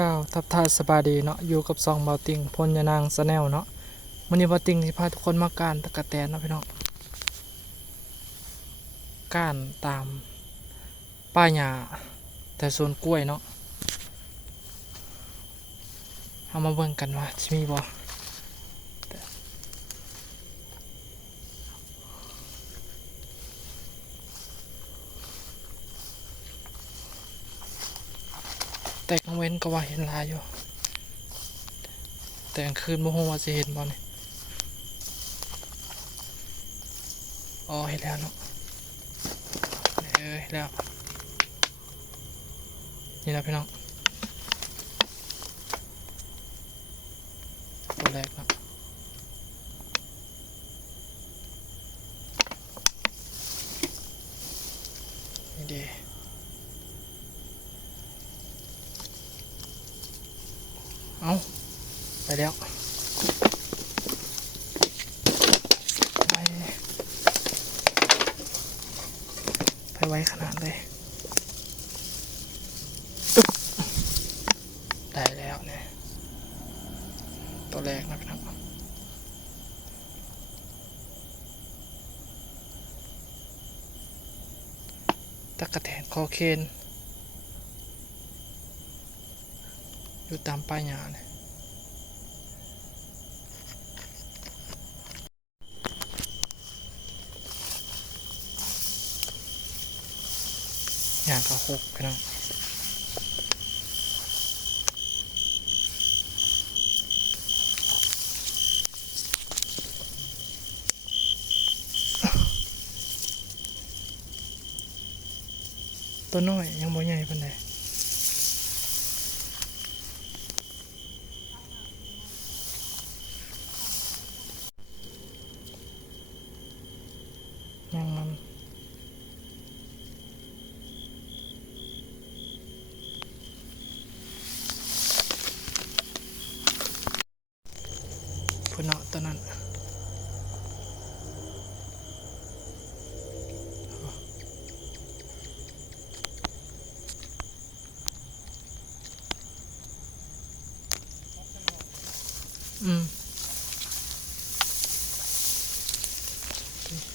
ก้าวทับทายสบายดีเนาะอยู่กับซองเบาติงพลยานางสแนลเนาะมื้อนี้เบาติงสิพาทุกคนมาก้านตะกะแตนเนาะพี่น้องก้านตามป้ายหญ้าแต่สวนกล้วยเนาะเอามาเบิ่งกันว่าสิมีบ่แต่กลางเว้นก็ว่าเห็นหลายอยู่แต่กลางคืนบ่ฮู้ว่าสิเห็นบ่นี่อ๋อเห็นแล้วเนาะเห็นแล้วนี่นะพี่น้องตัวแรกเนาะนี่เด้เอาไปแล้วไปไว้ขนาดเลยได้แล้วเนี่ยตัวแรกนะพี่น้องตะกะแตนคอเคนอยู่ตามป้ายหญ้าเนี่ยหญ้าก็หกพี่น้องตัวน้อยยังบ่ใหญ่ปานใดยังมันพุ่นเนาะตัวนั้น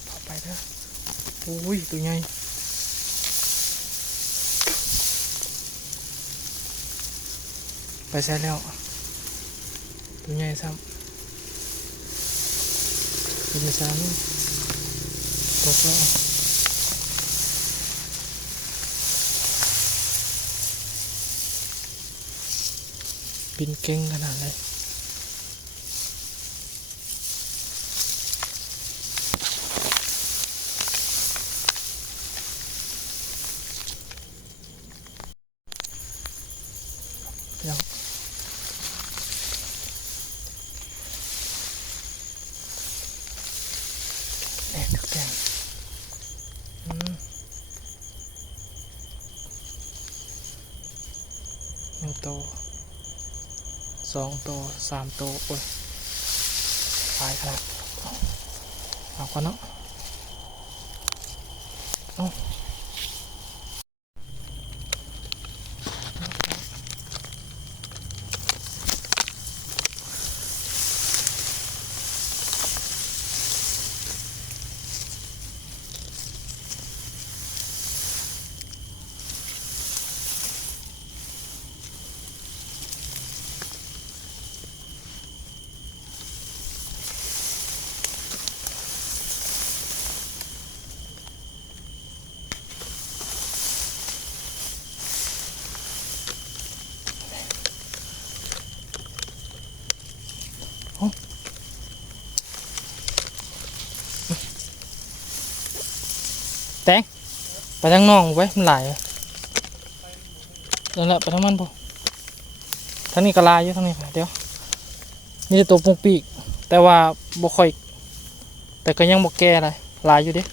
พอไปเด้อโอ้ยตัวใหญ่ไปใส่แล้วตัวใหญ่ซ้ำตัวใหญ่ซ้ำตกแล้วบินเก่งขนาดเลยเดี๋ยวทุกอย่างหนึ่งตัวสองตัวสามตัวโอ้ยตายขนาดเอาก่อนเนาะเอาแตงไปทางน้องไว้มันหลายนั่นแหละไปทางมันปุ๊ทางนี้ก็ลายอยู่ทางนี้เดี๋ยวนี่ตัวปุงปีกแต่ว่าบ่ค่อยแต่ก็ยังบ่แก่เลยลายอยู่เด้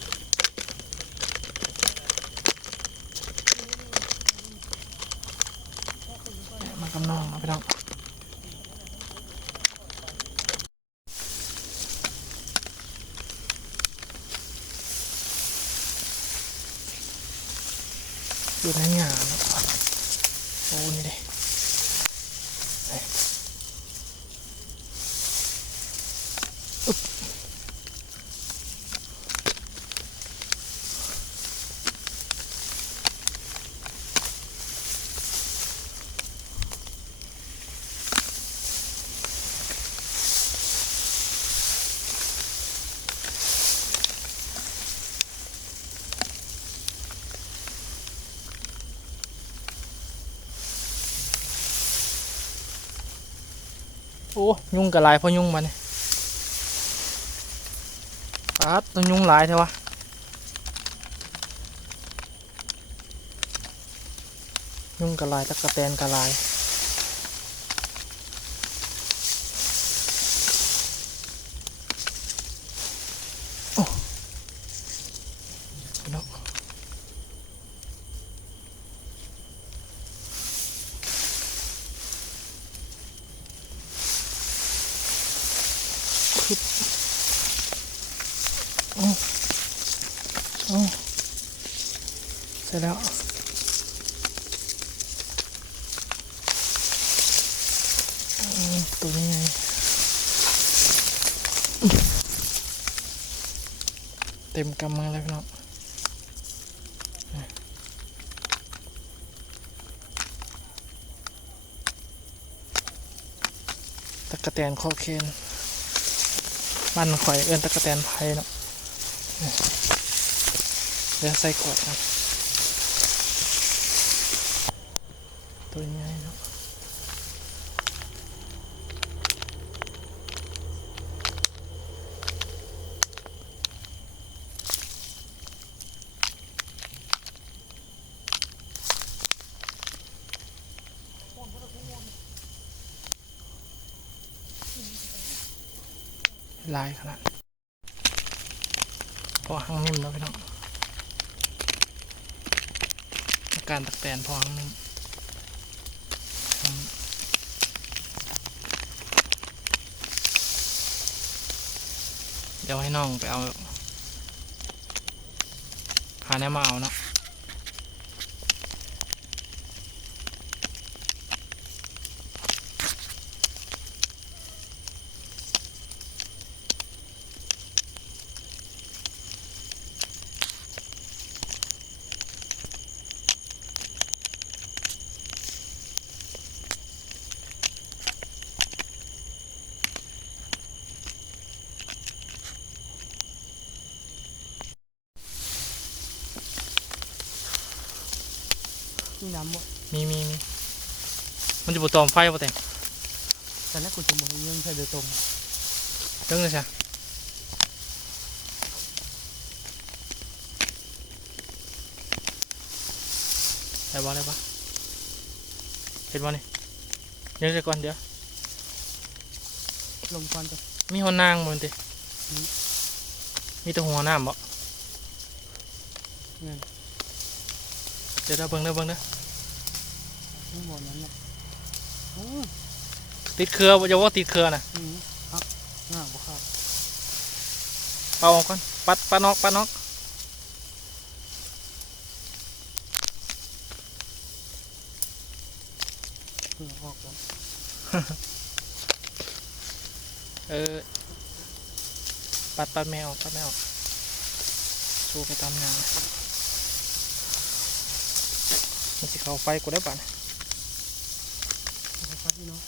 มากำน้องเอาไปน้องอยู่ในหญ้าโอ้นี่เด้ โอ้ยุงกระลายเพราะยุงมาเนี่ยปัดตัวยุงหลายใช่ปะยุงกระลายตะกะแตนกระลายโอ้เนาะโอ้โอ้เสร็จแล้วตัวนี้ไงเต็มกำมือเลยพี่น้องตะกะแตนคอเคนบ้านข่อยเอื้อนตะกะแตนไผ่เนาะเดี๋ยวใส่ขวดครับตัวใหญ่เนาะลายขนาดพอหางนิ่มแล้วพี่น้องอาการตะแตนพอหางนิ่มเดี๋ยวให้น้องไปเอาหาแนวมาเอาเนาะมีน้ำบ่ มีมันจะบุตอมไฟป่ะแต่ แต่แล้วกูจะบอกยังใช่โดยตรง เรื่องเลยใช่ได้บ่เห็นบ่นี่เดี๋ยวก่อนเดี๋ยว ลงควันตัว มีหัวนางบ่มันติมีแตัวหัวน้ำบ่ เงิน เดี๋ยวเบิ่งเด้อนี่บ่อนั้นน่ะโอ้ ติดเครืออย่าว่าติดเครือน่ะ ครับง่าบ่ครับ เป่าออกก่อนปัดนอกเพื่อออกแล้ว ปัดแมวสู้ไปตามงานมันสิเข้าไฟกูได้ป่ะเนี่ย ครับพี่น้อง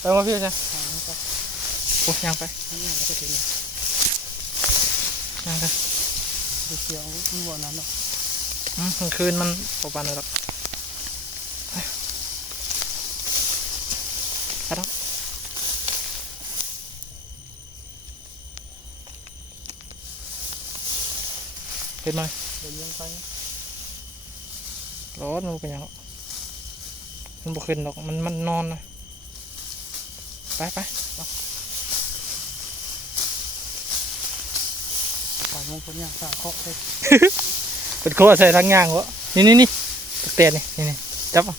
ไปมาพี่จ้ะ ถ่ายนะครับ โอ้ยังไป นี่ง่ายก็ถึง ยังไป เสียวมีบ่อนั้นเนาะ กลางคืนมันปบปันเลยหรอกไปแล้วเห็นไหม เดินยังไป ร้อนมันเป็นยังมันบุขึ้นหรอกมันนอนนะไป ถ่ายมงคลย่างสาเคาะเลย เป็นโคใส่ทั้งย่างวะนี่ตะเตียนนี่จับอ่ะ